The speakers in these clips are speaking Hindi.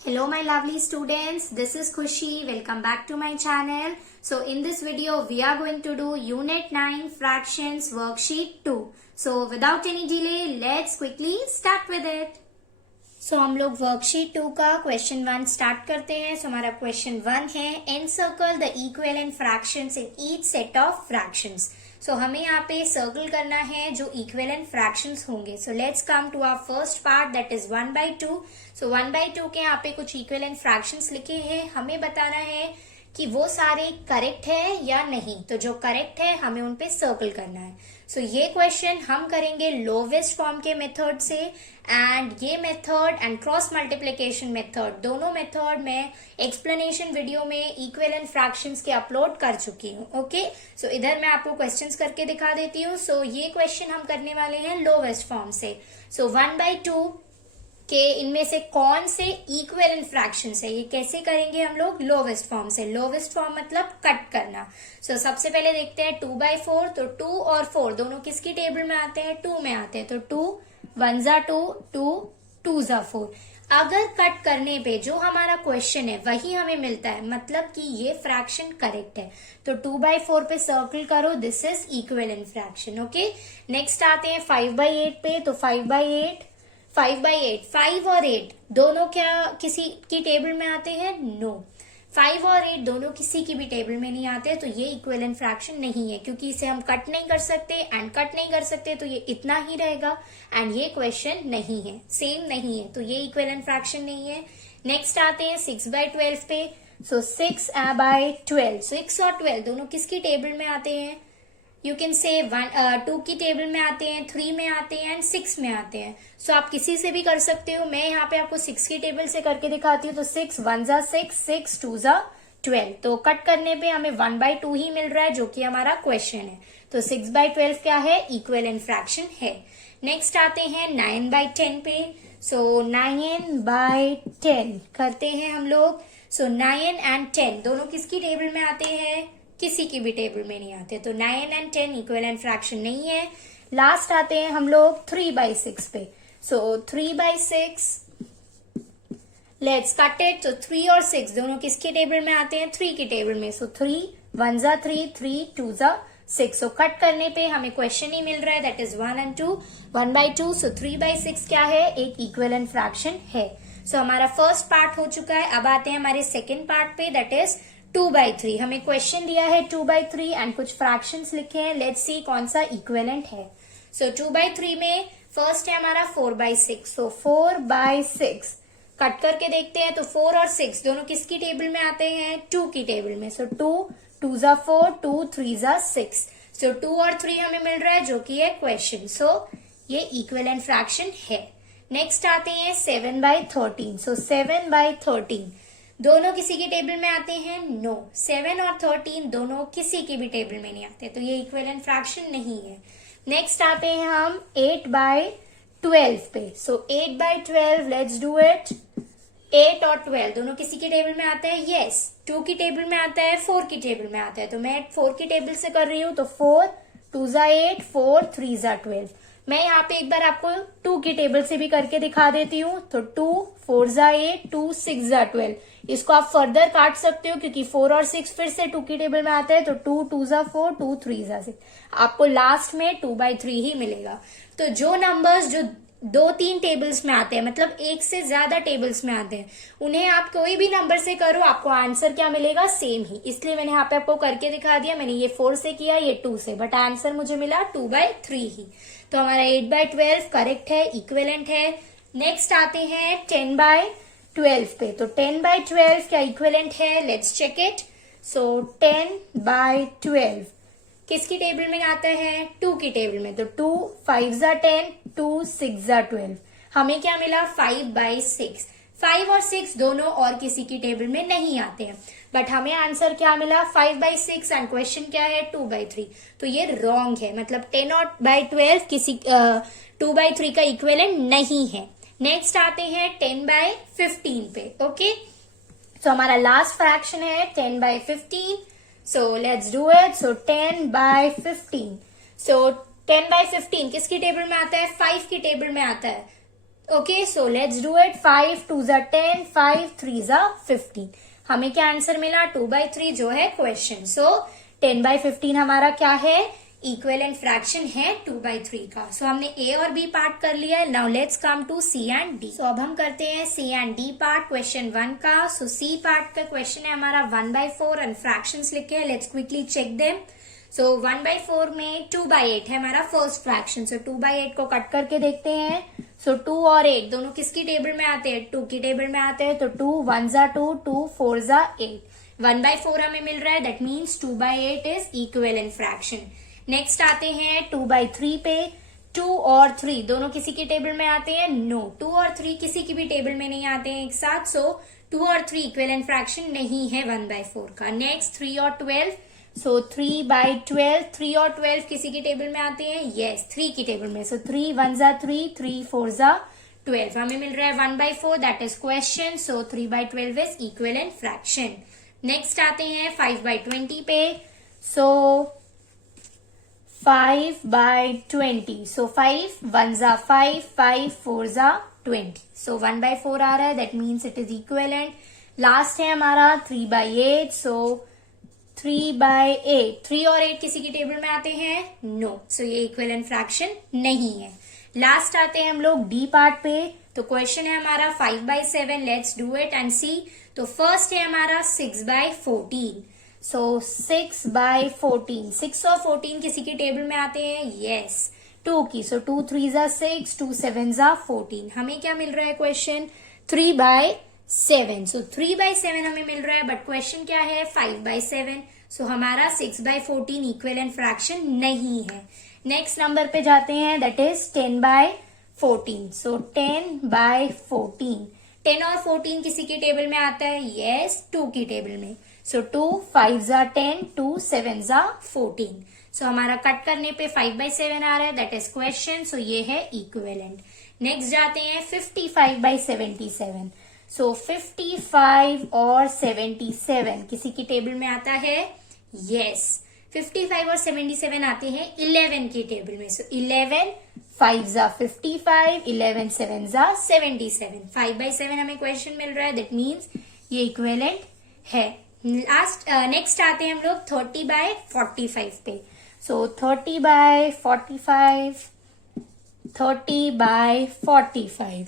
Hello my lovely students, this is Khushi. Welcome back to my channel. So in this video we are going to do Unit 9 Fractions Worksheet 2. So without any delay, let's quickly start with it. So हम लोग वर्कशीट 2 का क्वेश्चन 1 स्टार्ट करते हैं. So हमारा क्वेश्चन 1 है encircle the equivalent fractions in each set of fractions. So हमें यहाँ पे सर्कल करना है जो इक्विवेलेंट फ्रैक्शंस होंगे. So let's come to our first part that is 1/2. So 1/2 के यहाँ पे कुछ इक्विवेलेंट फ्रैक्शंस लिखे हैं. हमें बताना है कि वो सारे करेक्ट है या नहीं. तो जो करेक्ट है हमें उन पे सर्कल करना है. सो ये क्वेश्चन हम करेंगे लोवेस्ट फॉर्म के मेथड से, एंड ये method and cross multiplication method दोनों मेथड में एक्सप्लेनेशन वीडियो में इक्विवेलेंट फ्रैक्शंस के अपलोड कर चुकी हूँ. ओके, सो इधर मैं आपको क्वेश्चंस करके दिखा देती हूँ. सो ये क्वेश्चन हम करने वाले हैं लोवेस्ट फॉर्म से. सो 1/2 के इनमें से कौन से इक्विवेलेंट फ्रैक्शंस है, ये कैसे करेंगे हम लोग लोवेस्ट फॉर्म से. लोवेस्ट फॉर्म मतलब कट करना. सो सबसे पहले देखते हैं 2/4. तो 2 और 4 दोनों किसकी टेबल में आते हैं, 2 में आते हैं. तो 2 1 2, 2 2 4. अगर कट करने पे जो हमारा क्वेश्चन है वही हमें मिलता है, मतलब कि ये फ्रैक्शन करेक्ट है. तो 2/4 पे सर्कल करो, this is equivalent fraction. Okay, next आते हैं 5/8 पे. तो 5/8 5 और 8 दोनों क्या किसी की टेबल में आते हैं, नो. 5 और 8 दोनों किसी की भी टेबल में नहीं आते. तो ये इक्विवेलेंट फ्रैक्शन नहीं है, क्योंकि इसे हम कट नहीं कर सकते, एंड कट नहीं कर सकते तो ये इतना ही रहेगा, एंड ये क्वेश्चन नहीं है, सेम नहीं है. तो ये इक्विवेलेंट फ्रैक्शन नहीं है. नेक्स्ट आते हैं 6/12 पे. सो 6/12 6 और 12 दोनों किसकी टेबल में आते हैं, यू कैन से 2 की टेबल में आते हैं, 3 में आते हैं, एंड 6 में आते हैं. सो आप किसी से भी कर सकते हो. मैं यहाँ पे आपको 6 की टेबल से करके दिखाती हूँ. तो 6 1 6, 6 2 12. तो कट करने पे हमें 1/2 ही मिल रहा है, जो कि हमारा क्वेश्चन है. तो 6/12 क्या है, इक्विवेलेंट फ्रैक्शन है. नेक्स्ट आते हैं 9/10 पे. सो 9/10 करते हैं हम लोग. सो 9 एंड 10 दोनों किसकी टेबल में आते हैं, किसी की भी टेबल में नहीं आते. तो 9 एंड 10 इक्विवेलेंट फ्रैक्शन नहीं है. लास्ट आते हैं हम लोग 3/6 पे. सो 3/6 लेट्स कट इट. तो 3 और 6 दोनों किसकी टेबल में आते हैं, 3 की टेबल में. सो 3 1 3, 3 2 6. सो कट करने पे हमें क्वेश्चन ही मिल रहा है, दैट इज 1 and 2 1/2. सो 3/6 क्या है, एक इक्विवेलेंट फ्रैक्शन है. सो हमारा फर्स्ट पार्ट हो चुका है. अब आते हैं हमारे सेकेंड पार्ट पे, दैट इज 2/3. हमें क्वेश्चन दिया है 2/3 एंड कुछ फ्रैक्शंस लिखे हैं. लेट्स सी कौन सा इक्विवेलेंट है. सो 2/3 में फर्स्ट है हमारा 4/6. सो 4/6 कट करके देखते हैं. तो 4 और 6 दोनों किसकी टेबल में आते हैं, 2 की टेबल में. सो 2 2 4, 2 3 6. सो 2 और 3 हमें मिल रहा है, जो कि है क्वेश्चन. सो ये इक्विवेलेंट फ्रैक्शन है. नेक्स्ट आते हैं 7/13. सो 7/13 दोनों किसी की टेबल में आते हैं, नो. 7 और 13 दोनों किसी की भी टेबल में नहीं आते. तो ये इक्विवेलेंट फ्रैक्शन नहीं है. नेक्स्ट आते हैं हम 8/12 पे. सो 8/12 लेट्स डू इट. 8 और 12 दोनों किसी की टेबल में आते हैं, यस. 2 की टेबल में आता है, 4 की टेबल में आता है. तो मैं 4 की टेबल से कर रही हूं. तो 4 2 8, 4 3 12. मैं यहाँ पे एक बार आपको 2 की टेबल से भी करके दिखा देती हूँ. तो 2 4 8, 2 6 12. इसको आप फर्दर काट सकते हो, क्योंकि 4 और 6 फिर से 2 की टेबल में आता है. तो 2 2 4, 2 3 6. आपको लास्ट में 2/3 ही मिलेगा. तो जो नंबर्स जो 2-3 टेबल्स में आते हैं, मतलब एक से ज्यादा टेबल्स में आते हैं, उन्हें आप कोई भी नंबर से करो, आपको आंसर क्या मिलेगा, सेम ही. इसलिए मैंने यहाँ पे आपको करके दिखा दिया. मैंने ये 4 से किया, ये 2 से, बट आंसर मुझे मिला 2/3 ही. तो हमारा 8/12 करेक्ट है, इक्विवेलेंट है. नेक्स्ट आते हैं 10/12 पे. तो 10/12 क्या इक्विवेलेंट है, लेट्स चेक इट. सो 10/12 किसकी टेबल में आता है, 2 की टेबल में. तो 2 5 10, 2 6 12. हमें क्या मिला, 5/6. 5 और 6 दोनों और किसी की टेबल में नहीं आते हैं, बट हमें आंसर क्या मिला, 5/6, एंड क्वेश्चन क्या है, 2/3. तो ये रॉन्ग है, मतलब 10 और 12 किसी 2/3 का इक्विवेलेंट नहीं है. नेक्स्ट आते हैं 10/15 पे. ओके, तो हमारा लास्ट फ्रैक्शन है 10/15. So let's do it. So 10/15. So 10/15 किसकी टेबल में आता है, 5 की टेबल में आता है. Okay, so let's do it. 5 2 जा 10, 5 3 जा 15। हमें क्या आंसर मिला? 2/3 जो है क्वेश्चन। सो 10/15 हमारा क्या है? इक्विवेलेंट फ्रैक्शन है 2/3 का। सो हमने ए और बी पार्ट कर लिया है। Now let's come to C and D. So अब हम करते हैं C and D part question 1 का। सो सी पार्ट का क्वेश्चन है हमारा 1/4 एंड फ्रैक्शंस लिखे हैं। Let's quickly check them. So 1/4 में 2/8 है हमारा फर्स्ट फ्रैक्शन। सो 2/8 को कट करके देखते हैं। सो 2 और 8 दोनों किसकी टेबल में आते हैं? 2 की टेबल में आते हैं। तो 2 1 जा 2, 2 4 जा 8। 1/4 हमें मिल रहा है, that means 2/8 is equivalent fraction. Next आते हैं 2/3 पे। 2 और 3 दोनों किसी की टेबल में आते हैं? नो, 2 और 3 किसी की भी टेबल में नहीं आते हैं एक साथ। सो 2 और 3 इक्विवेलेंट फ्रैक्शन नहीं है 1/4 का। नेक्स्ट 3 और 12। सो 3/12, 3 और 12 किसी की टेबल में आते हैं? यस, 3 की टेबल में। सो 3 1 जा 3, 3 4 जा 12। हमें मिल रहा है 1/4, that is question. So 3/12 is equivalent fraction. Next आते हैं 5/20 पे। सो 5/20। सो 5 1 जा 5, 5 4 जा 20। सो 1/4 आ रहा है, that means it is equivalent. Last है हमारा 3/8। सो 3/8, 3 और 8 किसी की टेबल में आते हैं? नो, सो ये इक्विवेलेंट फ्रैक्शन नहीं है। लास्ट आते हैं हम लोग डी पार्ट पे। तो क्वेश्चन है हमारा 5/7। लेट्स डू इट एंड सी। तो फर्स्ट है हमारा 6/14। सो 6/14, 6 और 14 किसी की टेबल में आते हैं? यस, 2 की। सो 2 3 जा 6, 2 7 जा 14। हमें क्या मिल रहा है क्वेश्चन? 3/7। सो 3/7 हमें मिल रहा है, बट क्वेश्चन क्या है? 5/7। सो हमारा 6/14 इक्विवेलेंट फ्रैक्शन नहीं है। नेक्स्ट नंबर पे जाते हैं, दैट इज 10/14। सो 10/14, 10 और 14 किसी की टेबल में आता है? यस, 2 की टेबल में। सो 2 5 जा 10, 2 7 जा 14। सो हमारा कट करने पे 5/7 आ रहा है, दैट इज क्वेश्चन। सो ये है इक्विवेलेंट। नेक्स्ट जाते हैं 55/77। सो 55 और 77 किसी की टेबल में आता है? यस, 55 और 77 आते हैं 11 की टेबल में। सो 11 5 जा 55, 11 7 जा 77। 5/7 हमें क्वेश्चन मिल रहा है, दैट मीन्स ये इक्विवेलेंट है। नेक्स्ट आते हैं हम लोग 30/45 पे। सो 30/45, 30/45।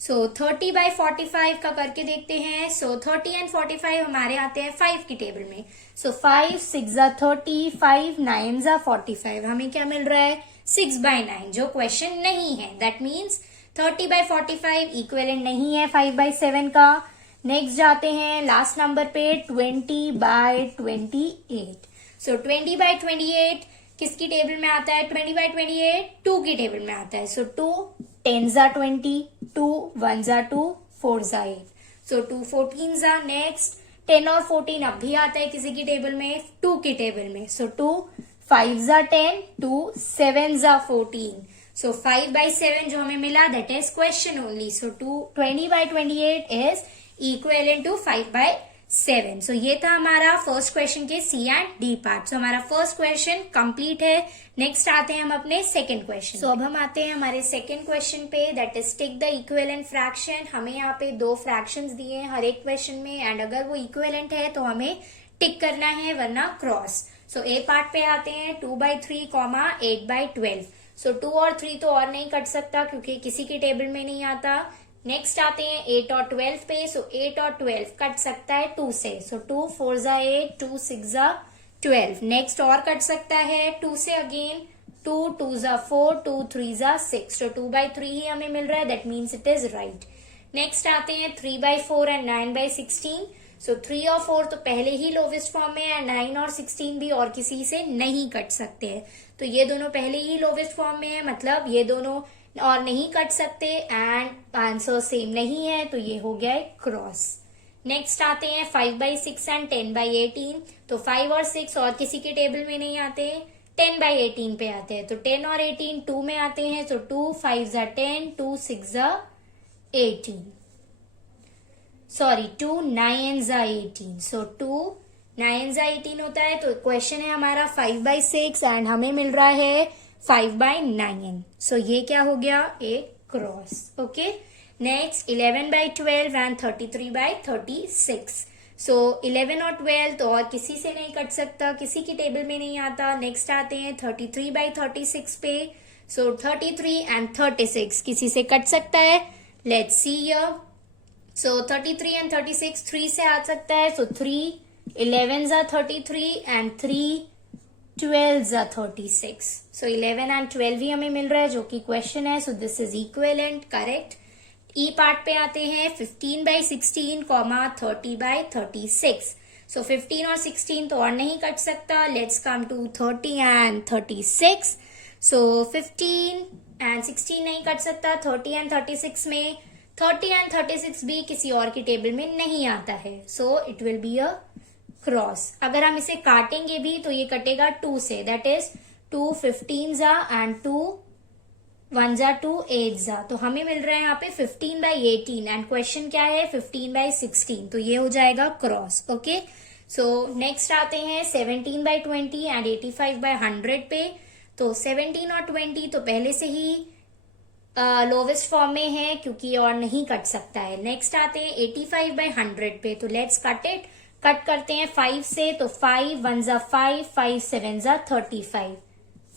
सो 30/45 का करके देखते हैं। सो 30 एंड 45 हमारे आते हैं 5 की टेबल में। सो 5 6 जा 30, 5 9 जा 45। हमें क्या मिल रहा है? 6/9, जो क्वेश्चन नहीं है। दैट मीन्स 30/45 इक्विवेलेंट नहीं है 5/7 का। नेक्स्ट जाते हैं लास्ट नंबर पे 20/28। सो 20/28 किसकी टेबल में आता है? 20/28 2 की टेबल में आता है। सो 2 10 जा 20, 2 1 जा 2, 4 जा 8। सो 2 14 जा। नेक्स्ट 10 और 14 अब भी आता है किसी की टेबल में? 2 की टेबल में। सो 2 5 जा 10, 2 7 जा 14। सो 5/7 जो हमें मिला, that is question only. So 20/28 is equivalent to 5/7। So ये था हमारा फर्स्ट क्वेश्चन के C and D part. So हमारा फर्स्ट क्वेश्चन कंप्लीट है। नेक्स्ट आते हैं हम अपने सेकंड क्वेश्चन। सो अब हम आते हैं हमारे सेकंड क्वेश्चन पे, that is take the equivalent fraction. हमें यहाँ पे 2 फ्रैक्शंस दिए हैं हर एक क्वेश्चन में, एंड अगर वो इक्विवेलेंट है तो हमें टिक करना है, वरना क्रॉस। सो ए पार्ट पे आते हैं 2/3, 8/12। सो 2 और 3 तो और नहीं कट सकता क्योंकि किसी की टेबल में नहीं आता। नेक्स्ट आते हैं 8 और 12 पे। सो 8 और 12 कट सकता है 2 से। सो 2 4 जा 8, 2 6 जा 12। नेक्स्ट और कट सकता है 2 से अगेन, 2 2 जा 4, 2 3 जा 6। तो 2/3 ही हमें मिल रहा है, that means it is right. Next आते हैं 3/4 एंड 9/16। सो 3 और 4 तो पहले ही लोवेस्ट फॉर्म में है, 9 और 16 भी और किसी से नहीं कट सकते हैं। तो ये दोनों पहले ही लोवेस्ट फॉर्म में है, मतलब ये दोनों और नहीं कट सकते, एंड आंसर सेम नहीं है, तो ये हो गया है क्रॉस। नेक्स्ट आते हैं 5/6 एंड 10/18। तो 5 और 6 और किसी के टेबल में नहीं आते, 10/18 पे आते हैं। तो 10 और 18 2 में आते हैं। तो 2 5 जा 10, 2 6 जा 18, सॉरी 2 9 जा 18। सो 2 9 जा 18 होता है। तो क्वेश्चन है हमारा 5/6 एंड हमें मिल रहा है 5/9। सो ये क्या हो गया? एक क्रॉस. Okay, next 11/12 and 33/36. सो 11 और 12 तो और किसी से नहीं कट सकता, किसी की टेबल में नहीं आता. नेक्स्ट आते हैं 33/36 पे. सो 33 एंड 36 किसी से कट सकता है. Let's see here. So 33 and 36 3 से आ सकता है. सो 3 11s are 33 and 3 12s are 36. So 11 and 12 ही हमें मिल रहा है जो कि क्वेश्चन है. So this is equivalent, correct. E part पे आते हैं 15/16, 30/36. सो 15 और 16 तो और नहीं कट सकता. Let's come to 30 and 36. So 15 and 16 नहीं कट सकता. 30 एंड 36 में 30 एंड 36 भी किसी और की टेबल में नहीं आता है. So it will be a cross. अगर हम इसे काटेंगे भी तो ये कटेगा 2 से. That is 2 15s and 2 1s 2 8s. तो हमें मिल रहा है यहाँ पे 15/18 एंड क्वेश्चन क्या है 15/16. तो ये हो जाएगा क्रॉस. ओके, सो नेक्स्ट आते हैं 17/20 एंड 85/100 पे. तो 17 और 20 तो पहले से ही लोवेस्ट फॉर्म में है क्योंकि और नहीं कट सकता है. नेक्स्ट आते हैं 85/100 पे. तो लेट्स कट इट. कट करते हैं 5 से. तो 5 1s 5, 5 7s 35,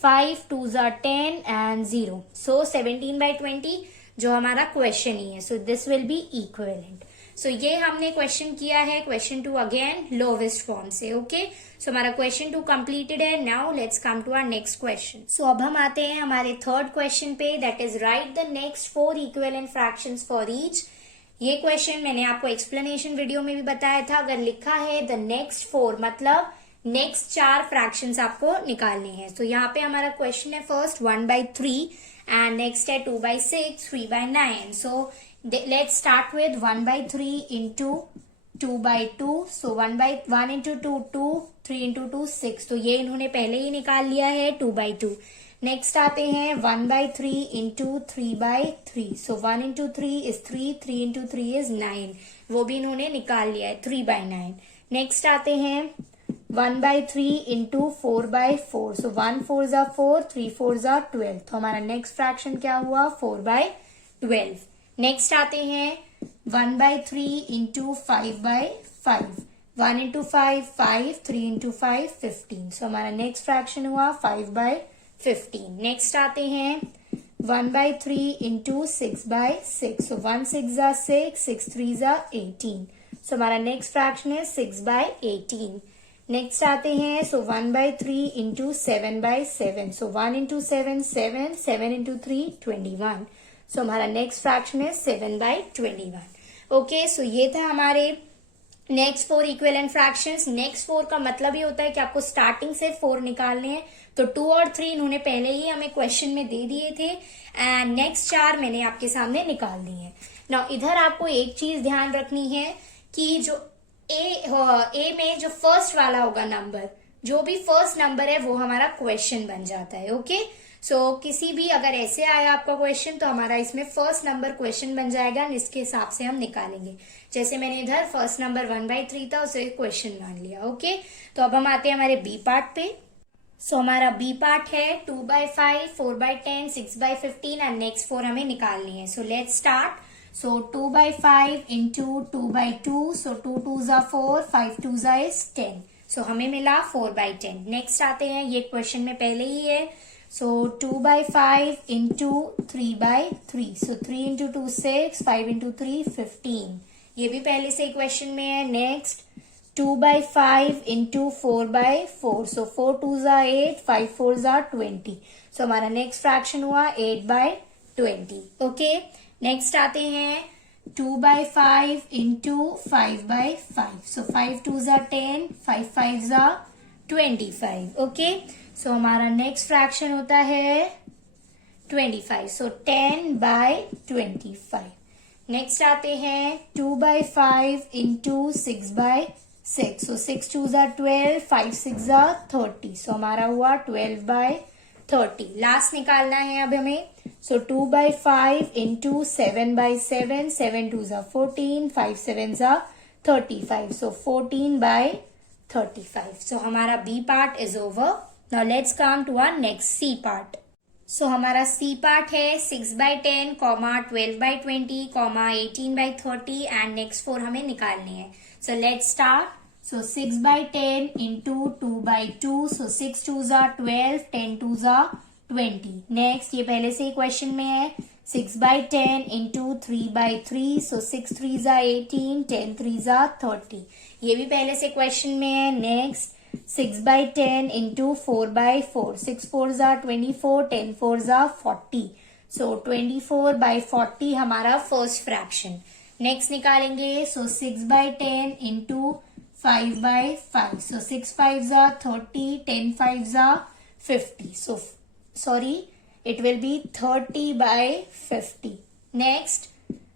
5 2s 10 एंड 0. सो 17/20 जो हमारा क्वेश्चन ही है. So this will be equivalent. So ये हमने क्वेश्चन किया है. क्वेश्चन 2 अगेन लोवेस्ट फॉर्म से. ओके, सो हमारा क्वेश्चन 2 कंप्लीटेड है. Now let's come to our next question. So अब हम आते हैं हमारे थर्ड क्वेश्चन पे. That is right the next 4 equivalent fractions for each. ये क्वेश्चन मैंने आपको एक्सप्लेनेशन वीडियो में भी बताया था. अगर लिखा है द नेक्स्ट 4 मतलब नेक्स्ट 4 फ्रैक्शंस आपको निकालने हैं. तो यहाँ पे हमारा क्वेश्चन है फर्स्ट 1/3 एंड नेक्स्ट है 2/6, 3/9. सो let's start with 1/3 into 2/2. So 1 into 2 2, 3 into 2 6. तो ये इन्होंने पहले ही निकाल लिया है 2/2. नेक्स्ट आते हैं 1/3 into 3/3. So 1 into 3 is 3, 3 into 3 is 9. वो भी इन्होंने निकाल लिया है 3/9. नेक्स्ट आते हैं 1/3 into 4/4. So 1 4s are 4, 3 4s are 12. तो हमारा नेक्स्ट फ्रैक्शन क्या हुआ 4/12. नेक्स्ट आते हैं 1/3 इंटू 5/5. 1 into 5 5, 3 into 5 15. सो हमारा नेक्स्ट फ्रैक्शन हुआ 5/15. नेक्स्ट आते हैं 1/3 into 6/6. So 1 6s are 6, 6 3s are 18. सो हमारा नेक्स्ट फ्रैक्शन है 6/18. नेक्स्ट आते हैं सो 1/3 इंटू 7/7. सो 1 इंटू 7 7, 7 इंटू 3 21. सो हमारा नेक्स्ट फ्रैक्शन है 7/21. ओके, सो ये था हमारे नेक्स्ट 4 इक्विवेलेंट फ्रैक्शंस. नेक्स्ट 4 का मतलब ये होता है कि आपको स्टार्टिंग से 4 निकालने हैं. तो 2 और 3 इन्होंने पहले ही हमें क्वेश्चन में दे दिए थे एंड नेक्स्ट 4 मैंने आपके सामने निकाल दिए हैं. नाउ इधर आपको एक चीज ध्यान रखनी है कि जो ए में जो फर्स्ट वाला होगा नंबर, जो भी फर्स्ट नंबर है वो हमारा क्वेश्चन बन जाता है. ओके, सो किसी भी अगर ऐसे आया आपका क्वेश्चन तो हमारा इसमें फर्स्ट नंबर क्वेश्चन बन जाएगा. इसके हिसाब से हम निकालेंगे. जैसे मैंने इधर फर्स्ट नंबर 1/3 था उसे क्वेश्चन मान लिया. ओके, तो अब हम आते हैं हमारे बी पार्ट पे. सो हमारा बी पार्ट है 2/5, 4/10, 6/15 एंड नेक्स्ट 4 हमें निकालनी है. So let's start. So 2/5 into 2/2. So 2 2s are 4, 5 2s are 10. So हमें मिला 4/10. नेक्स्ट आते हैं, ये क्वेश्चन में पहले ही है. So 2/5 into 3/3. So 3 into 2 6, 5 into 3 15. ये भी पहले से क्वेश्चन में है. Next 2/5 into 4/4. So 4 2s are 8, 5 4s are 20. So हमारा नेक्स्ट फ्रैक्शन हुआ 8/20. ओके, नेक्स्ट आते हैं 2/5 into 5/5. So 5 2s are 10, 5 5s are 25. Okay, so हमारा नेक्स्ट फ्रैक्शन होता है 25. सो 10/25. नेक्स्ट आते हैं 2/5 into 6/6. So 6 2s are 12, 5 6s are 30. सो हमारा हुआ 12/30. लास्ट निकालना है अब हमें. So 2/5 into 7/7, 7 2s are 14, 5 7s are 35. So 14/35. So हमारा B part is over. Now let's come to our next C part. सो हमारा सी पार्ट है 6/10, 12/20, 18/30 एंड नेक्स्ट 4 हमें निकालने हैं. सो let's start. So 6/10 into 2/2, so 6 2s are 12, 10 2s are 20. Next ये पहले से ही क्वेश्चन में है. 6/10 into 3/3, so 6 3s are 18, 10 3s are 30. ये भी पहले से क्वेश्चन में है. Next 6/10 into 4/4, 6 4s are 24, 10 4s are 40. So 24/40 हमारा फर्स्ट फ्रैक्शन. नेक्स्ट निकालेंगे. सो 6/10 into 5/5, so 6 5s are 30, 10 5s are 50. So sorry, it will be 30/50. Next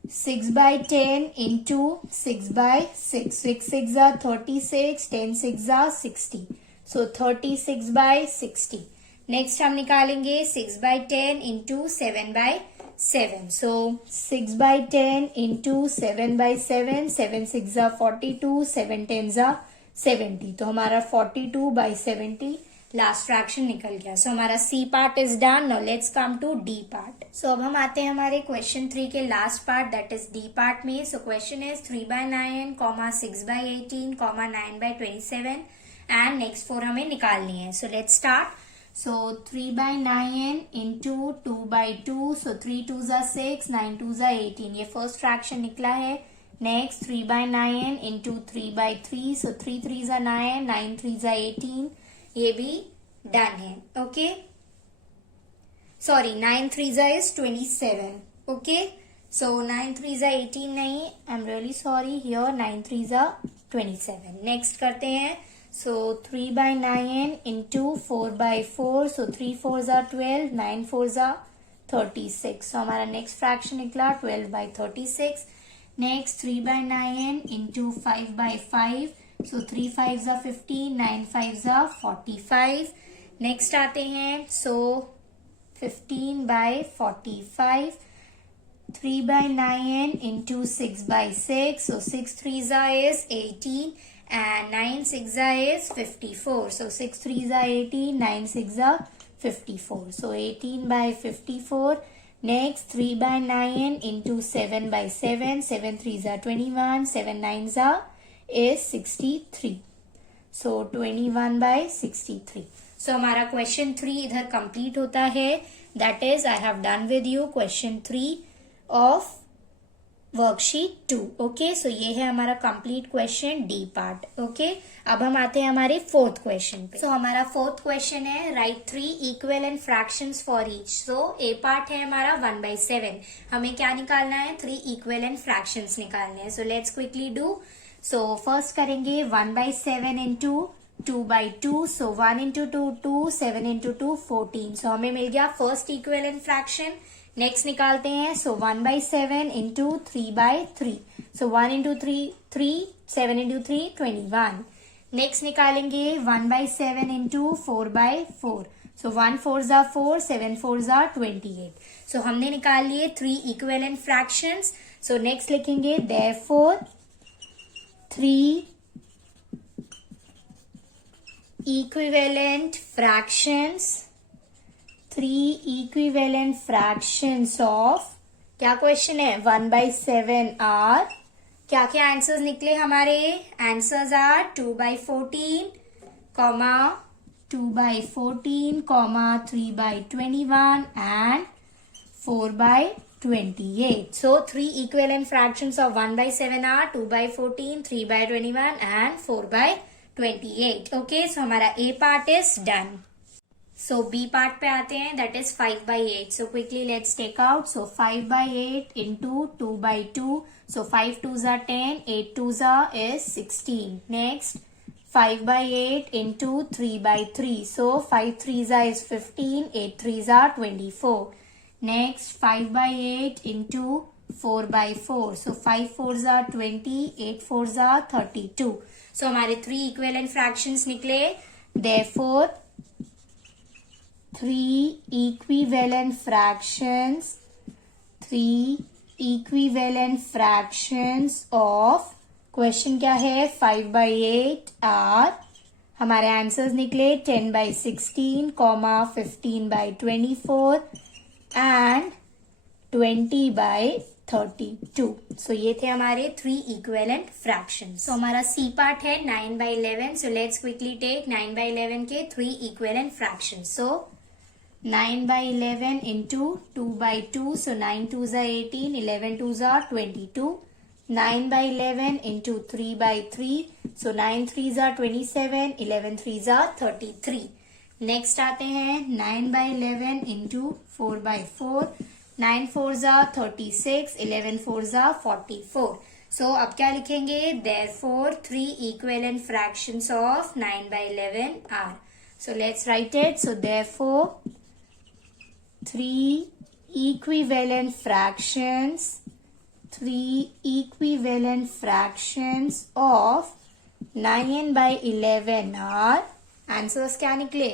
6/10 into 6/6, 6 6 are 36, 10 6 are 60. So 36/60. Next हम निकालेंगे 6/10 into 7/7. So 6/10 into 7/7, 7 6 are 42, 7 10s are 70. तो हमारा 42/70 लास्ट फ्रैक्शन निकल गया. सो हमारा C part is done. Now let's come to D part. So अब हम आते हैं हमारे क्वेश्चन 3 के last part, that is D part में. So question is 3/9, 6/18, 9/27 and next 4 हमें निकालनी है. So let's start. So 3/9 into 2/2, so 3 2s are 6, 9 2s are 18. ये फर्स्ट फ्रैक्शन निकला है. Next 3/9 into 3/3, so 3 3s are 9, 9 3s are 18. ये भी डन है. Okay, sorry 9 3s are is 27. Okay, so 9 3s are 18 नहीं, I am really sorry, here 9 3s are 27. Next करते हैं. So 3/9 into 4/4, so 3 4s are 12, 9 4s are 36. So हमारा नेक्स्ट फ्रैक्शन निकला 12/36. Next 3/9 into 5/5, so 3 5s are 15, 9 5s are 45. Next आते हैं. So 15/45. 3/9 into 6/6, so 6 3s are is 18 and 9 6 is 54. So 6 3s are 18, 9 6 are 54. So 18/54. Next 3/9 into 7/7, 7 3s are 21, 7 9s are is 63. So 21/63. So हमारा क्वेश्चन 3 इधर कंप्लीट होता है. That is I have done with you question 3 of worksheet 2. Okay, so ये है हमारा complete question D part. Okay, अब हम आते हैं हमारे फोर्थ क्वेश्चन पे. सो हमारा फोर्थ क्वेश्चन है right 3 equivalent fractions for each. So A part है हमारा 1/7. हमें क्या निकालना है? 3 इक्विवेलेंट फ्रैक्शंस निकालने हैं. So let's quickly do. So first करेंगे 1/7 into 2/2. So 1 into 2 2, 7 into 2 14. सो हमें मिल गया फर्स्ट इक्विवेलेंट फ्रैक्शन. नेक्स्ट निकालते हैं. सो 1/7 into 3/3. So 1 into 3 3, 7 into 3 21. Next निकालेंगे 1/7 into 4/4. So 1 4s are 4, 7 4s are 28. सो हमने निकाल लिए 3 इक्विवेलेंट फ्रैक्शंस. सो नेक्स्ट लिखेंगे therefore 3 equivalent fractions, 3 equivalent fractions of, क्या क्वेश्चन है? 1/7 आर. क्या क्या आंसर्स निकले हमारे? Answers are 2/14, 2/14, 3/21 and 4/28. So 3 equivalent fractions of 1/7 are 2/14, 3/21 and 4/28. Okay, so हमारा A part is done. So B part पे आते हैं, that is 5/8. So quickly let's take out. So 5/8 into 2/2. So 5 2s are 10, 8 2s are is 16. Next 5/8 into 3/3. So 5 3s are is 15, 8 3s are 24. Next 5/8 into 4/4. So 5 4s are 20, 8 4s are 32. So हमारे 3 equivalent fractions निकले. Therefore 3 equivalent fractions of, question क्या है? 5/8 are हमारे आंसर्स निकले 10/16, 15/24 एंड 20/32. सो ये थे हमारे 3 इक्विवेलेंट फ्रैक्शंस. सो हमारा सी पार्ट है 9/11. सो लेट्स क्विकली टेक 9/11 के 3 equivalent fractions. So 9/11 into 2/2. So 9 2s are 18, 11 2s are 22. 9/11 into 3/3. So 9 3s are 27, 11 3s are 33. Next आते हैं 9/11 into 4/4. 9 4s are 36, 11 4s are 44. So अब क्या लिखेंगे? Therefore 3 equivalent fractions of 9/11 are. So let's write it. So therefore 3 equivalent fractions of 9/11 are, answers क्या निकले?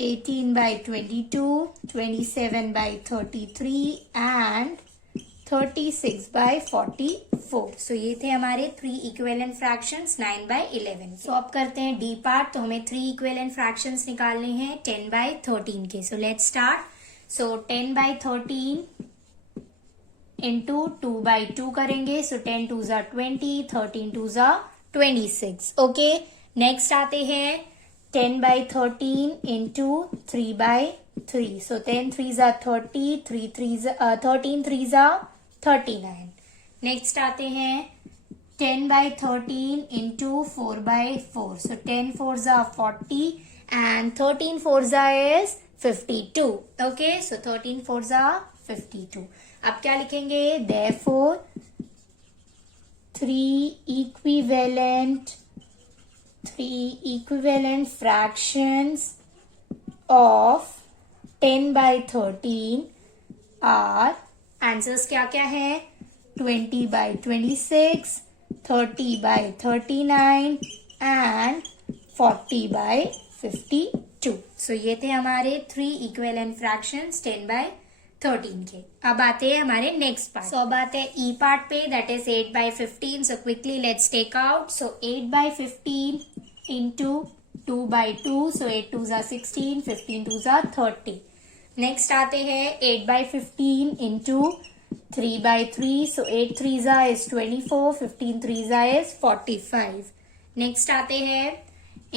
18/22, 27/33 एंड 36/44. सो ये थे हमारे 3 इक्विवेलेंट फ्रैक्शंस 9/11. सो अब करते हैं डी पार्ट. तो हमें 3 इक्विवेलेंट फ्रैक्शंस निकालने हैं 10/13 के. सो लेट्स स्टार्ट. सो 10/13 इंटू 2/2 करेंगे. सो 10 2s are 20, 13 2s are 26. Okay. Next आते हैं 10/13 into 3/3. So 10 3s are 30, 13 3s are 39. Next आते हैं 10/13 into 4/4. So 10 4s are 40 and 13 4s is 52. Okay, so 13 4s are 52. अब क्या लिखेंगे? Therefore 3 equivalent fractions of 10/13 are, answers क्या क्या है? 20/26, 30/39 and 40/52. सो ये थे हमारे 3 इक्विवेलेंट फ्रैक्शंस 10/13 के. अब आते हैं हमारे नेक्स्ट पार्ट. सो अब आते हैं ई पार्ट पे, that is 8/15. So quickly let's take out. So 8/15 into 2/2. So 8 2s are 16, 15 2s are 30. Next आते हैं 8/15 into 3/3. So 8 3s are is 24, 15 3s are is 45. Next आते हैं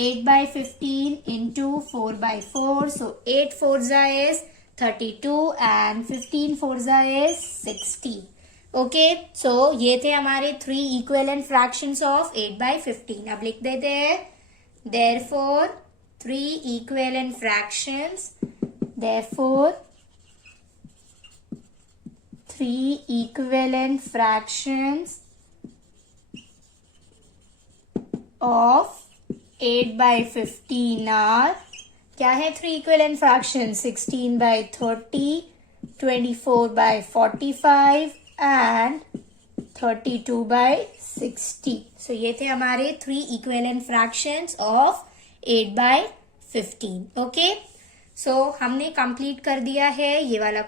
8/15 into 4/4. So 8 4s is 32 and 15 4s is 60. Okay, so ये थे हमारे 3 equivalent fractions of 8/15. अब लिख देते हैं therefore 3 equivalent fractions of 8/15 are, क्या है 3 equivalent fractions? 16/30, 24/45 and 32/60. So ये थे हमारे 3 equivalent fractions of 8/15. Okay, so हमने कंप्लीट कर दिया है ये वाला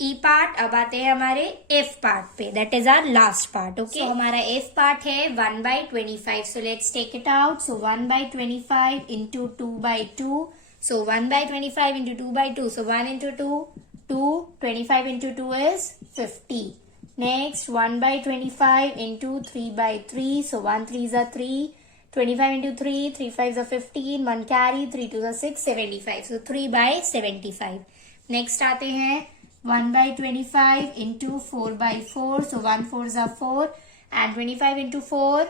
ई पार्ट. अब आते हैं हमारे एफ पार्ट पे, that is our last part. Okay, so हमारा एफ पार्ट है 1/25. So let's take it out. So 1/25 into 2/2. So 1/25 into 2/2. So 1 into 2 2, 25 into 2 is 50. Next 1/25 into 3/3. So 1 3s are 3, 25 into 3, 3 5s are 15, 1 carry, 3 2s are 6, 75. So 3/75. Next आते हैं 1/25 into 4/4. So 1 4s are 4 and 25 into 4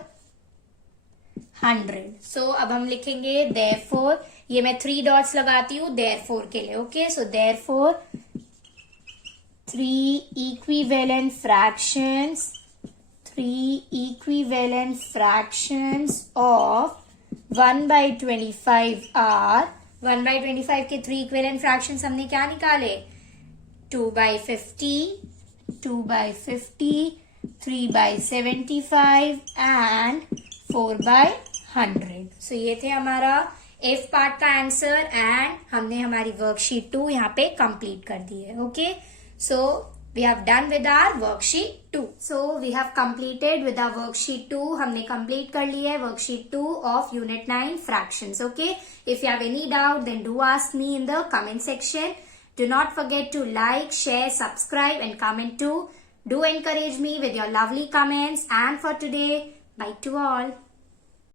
100. So अब हम लिखेंगे therefore, ये मैं 3 dots लगाती हूँ therefore के लिए. Okay, so therefore 3 equivalent fractions of 1/25 are, 1/25 के 3 equivalent fractions हमने क्या निकाले? 2/50, 3/75 and 4/100. So ये थे हमारा एफ पार्ट का आंसर एंड हमने हमारी वर्कशीट 2 यहाँ पे कंप्लीट कर दी है. Okay, so we have done with our worksheet 2. So we have completed with our worksheet 2. हमने complete कर ली है worksheet 2 of unit 9 fractions. Okay. If you have any doubt, then do ask me in the comment section. Do not forget to like, share, subscribe and comment too. Do encourage me with your lovely comments. And for today, bye to all.